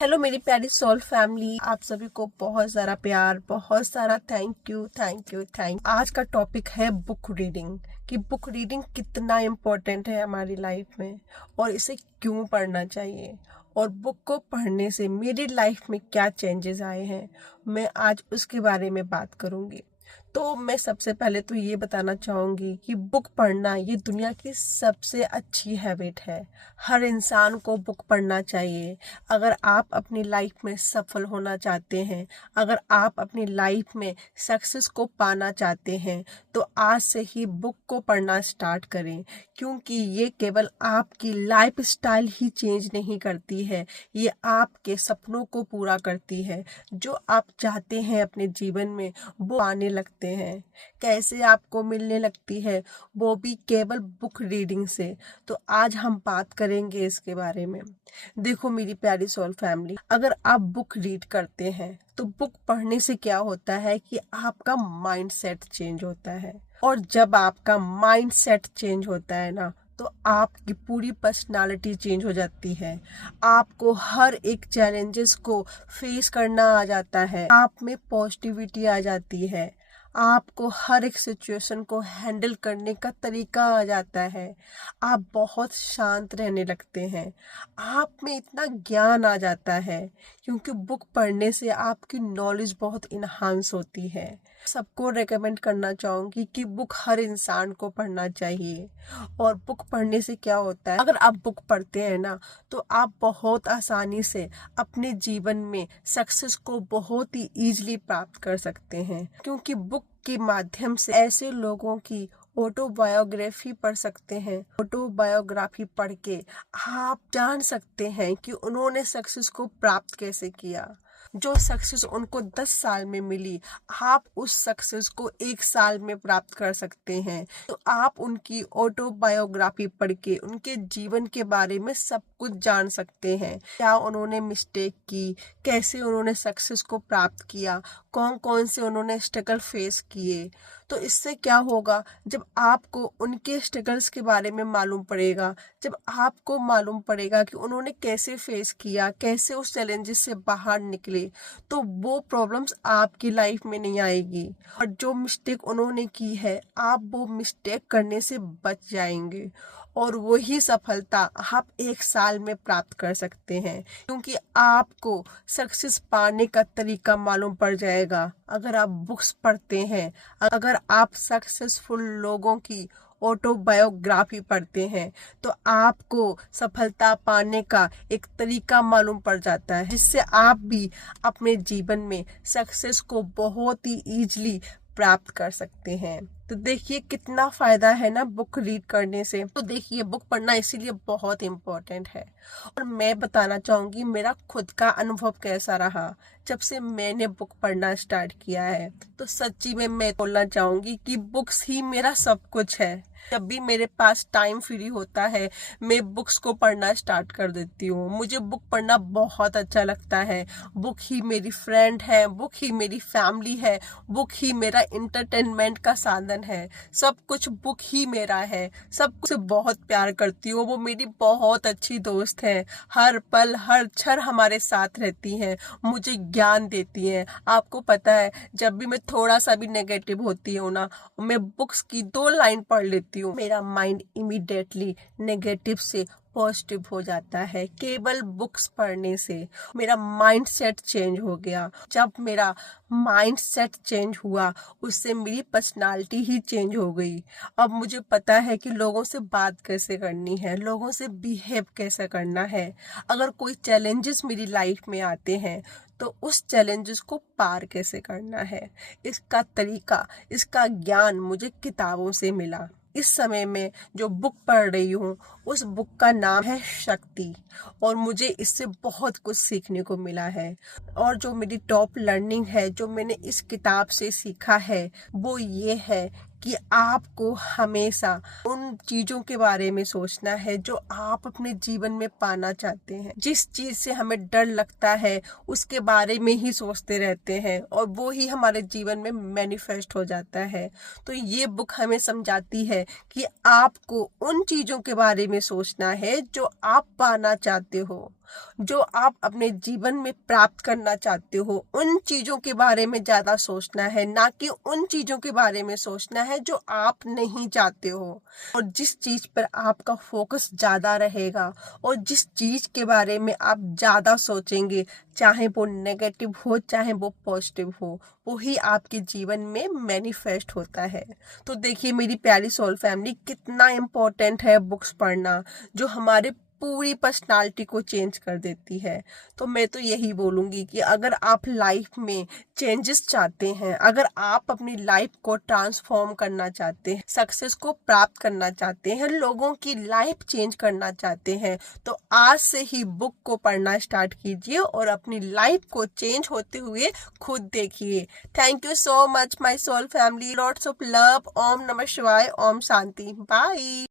Hello मेरी प्यारी soul family, आप सभी को बहुत सारा प्यार, बहुत सारा thank you thank you thank. आज का टॉपिक है बुक रीडिंग, कि बुक रीडिंग कितना इम्पोर्टेंट है हमारी लाइफ में और इसे क्यों पढ़ना चाहिए और बुक को पढ़ने से मेरी लाइफ में क्या चेंजेस आए हैं, मैं आज उसके बारे में बात करूंगी। तो मैं सबसे पहले तो ये बताना चाहूँगी कि बुक पढ़ना ये दुनिया की सबसे अच्छी हैबिट है। हर इंसान को बुक पढ़ना चाहिए। अगर आप अपनी लाइफ में सफल होना चाहते हैं, अगर आप अपनी लाइफ में सक्सेस को पाना चाहते हैं, तो आज से ही बुक को पढ़ना स्टार्ट करें, क्योंकि ये केवल आपकी लाइफ स्टाइल ही चेंज नहीं करती है, ये आपके सपनों को पूरा करती है। जो आप चाहते हैं अपने जीवन में वो आने लगते हैं। कैसे आपको मिलने लगती है, वो भी केवल बुक रीडिंग से। तो आज हम बात करेंगे इसके बारे में। देखो मेरी प्यारी सोल फैमिली, अगर आप बुक रीड करते हैं तो बुक पढ़ने से क्या होता है कि आपका माइंड सेट चेंज होता है, और जब आपका माइंड सेट चेंज होता है ना, तो आपकी पूरी पर्सनालिटी चेंज हो जाती है। आपको हर एक चैलेंजेस को फेस करना आ जाता है, आप में पॉजिटिविटी आ जाती है, आपको हर एक सिचुएशन को हैंडल करने का तरीका आ जाता है, आप बहुत शांत रहने लगते हैं, आप में इतना ज्ञान आ जाता है, क्योंकि बुक पढ़ने से आपकी नॉलेज बहुत इन्हांस होती है। सबको रेकमेंड करना चाहूँगी कि बुक हर इंसान को पढ़ना चाहिए। और बुक पढ़ने से क्या होता है, अगर आप बुक पढ़ते हैं ना, तो आप बहुत आसानी से अपने जीवन में सक्सेस को बहुत ही ईजिली प्राप्त कर सकते हैं, क्योंकि बुक के माध्यम से ऐसे लोगों की ऑटोबायोग्राफी पढ़ सकते हैं। ऑटोबायोग्राफी पढ़ के आप जान सकते हैं कि उन्होंने सक्सेस को प्राप्त कैसे किया। जो सक्सेस उनको 10 साल में मिली, आप उस सक्सेस को 1 साल में प्राप्त कर सकते हैं। तो आप उनकी ऑटोबायोग्राफी पढ़ के उनके जीवन के बारे में सब कुछ जान सकते हैं। क्या उन्होंने मिस्टेक की, कैसे उन्होंने सक्सेस को प्राप्त किया, कौन कौन से उन्होंने स्ट्रगल फेस किए। तो इससे क्या होगा, जब आपको उनके स्ट्रगल्स के बारे में मालूम पड़ेगा, जब आपको मालूम पड़ेगा कि उन्होंने कैसे फेस किया, कैसे उस चैलेंजेस से बाहर निकले, तो वो प्रॉब्लम्स आपकी लाइफ में नहीं आएगी। और जो मिस्टेक उन्होंने की है, आप वो मिस्टेक करने से बच जाएंगे, और वही सफलता आप 1 साल में प्राप्त कर सकते हैं, क्योंकि आपको सक्सेस पाने का तरीका मालूम पड़ जाएगा। अगर आप बुक्स पढ़ते हैं, अगर आप सक्सेसफुल लोगों की ऑटोबायोग्राफी पढ़ते हैं, तो आपको सफलता पाने का एक तरीका मालूम पड़ जाता है, जिससे आप भी अपने जीवन में सक्सेस को बहुत ही ईजिली प्राप्त कर सकते हैं। तो देखिए कितना फायदा है ना बुक रीड करने से। तो देखिए बुक पढ़ना इसीलिए बहुत इम्पोर्टेंट है। और मैं बताना चाहूंगी मेरा खुद का अनुभव कैसा रहा जब से मैंने बुक पढ़ना स्टार्ट किया है। तो सच्ची में मैं बोलना चाहूंगी कि बुक्स ही मेरा सब कुछ है। जब भी मेरे पास टाइम फ्री होता है, मैं बुक्स को पढ़ना स्टार्ट कर देती हूँ। मुझे बुक पढ़ना बहुत अच्छा लगता है। बुक ही मेरी फ्रेंड है, बुक ही मेरी फैमिली है, बुक ही मेरा इंटरटेनमेंट का साधन है। सब कुछ बुक ही मेरा है। सब कुछ से बहुत प्यार करती हूँ। वो मेरी बहुत अच्छी दोस्त है, हर पल हर क्षण हमारे साथ रहती हैं, मुझे ज्ञान देती हैं। आपको पता है, जब भी मैं थोड़ा सा भी नेगेटिव होती हूँ ना, मैं बुक्स की 2 लाइन पढ़ लेती हूँ, मेरा माइंड इमीडिएटली नेगेटिव से पॉजिटिव हो जाता है। केवल बुक्स पढ़ने से मेरा माइंड सेट चेंज हो गया। जब मेरा माइंड सेट चेंज हुआ, उससे मेरी पर्सनालिटी ही चेंज हो गई। अब मुझे पता है कि लोगों से बात कैसे करनी है, लोगों से बिहेव कैसे करना है। अगर कोई चैलेंजेस मेरी लाइफ में आते हैं, तो उस चैलेंजेस को पार कैसे करना है, इसका तरीका, इसका ज्ञान मुझे किताबों से मिला। इस समय में जो बुक पढ़ रही हूँ, उस बुक का नाम है शक्ति, और मुझे इससे बहुत कुछ सीखने को मिला है। और जो मेरी टॉप लर्निंग है, जो मैंने इस किताब से सीखा है, वो ये है कि आपको हमेशा उन चीजों के बारे में सोचना है जो आप अपने जीवन में पाना चाहते हैं। जिस चीज से हमें डर लगता है, उसके बारे में ही सोचते रहते हैं, और वो ही हमारे जीवन में मैनिफेस्ट हो जाता है। तो ये बुक हमें समझाती है कि आपको उन चीजों के बारे में सोचना है जो आप पाना चाहते हो। जो आप अपने जीवन में प्राप्त करना चाहते हो, उन चीजों के बारे में ज्यादा सोचना है, ना कि उन चीजों के बारे में सोचना है जो आप नहीं चाहते हो। और जिस चीज पर आपका फोकस ज्यादा रहेगा और जिस चीज के बारे में आप ज्यादा सोचेंगे, चाहे वो नेगेटिव हो चाहे वो पॉजिटिव हो, वही आपके जीवन में मैनिफेस्ट होता है। तो देखिए मेरी प्यारी सोल फैमिली, कितना इम्पोर्टेंट है बुक्स पढ़ना, जो हमारे पूरी पर्सनालिटी को चेंज कर देती है। तो मैं तो यही बोलूंगी कि अगर आप लाइफ में चेंजेस चाहते हैं, अगर आप अपनी लाइफ को ट्रांसफॉर्म करना चाहते हैं, सक्सेस को प्राप्त करना चाहते हैं, लोगों की लाइफ चेंज करना चाहते हैं, तो आज से ही बुक को पढ़ना स्टार्ट कीजिए और अपनी लाइफ को चेंज होते हुए खुद देखिए। Thank you so much my soul family, lots of love. ओम नमः शिवाय, ओम शांति, बाय।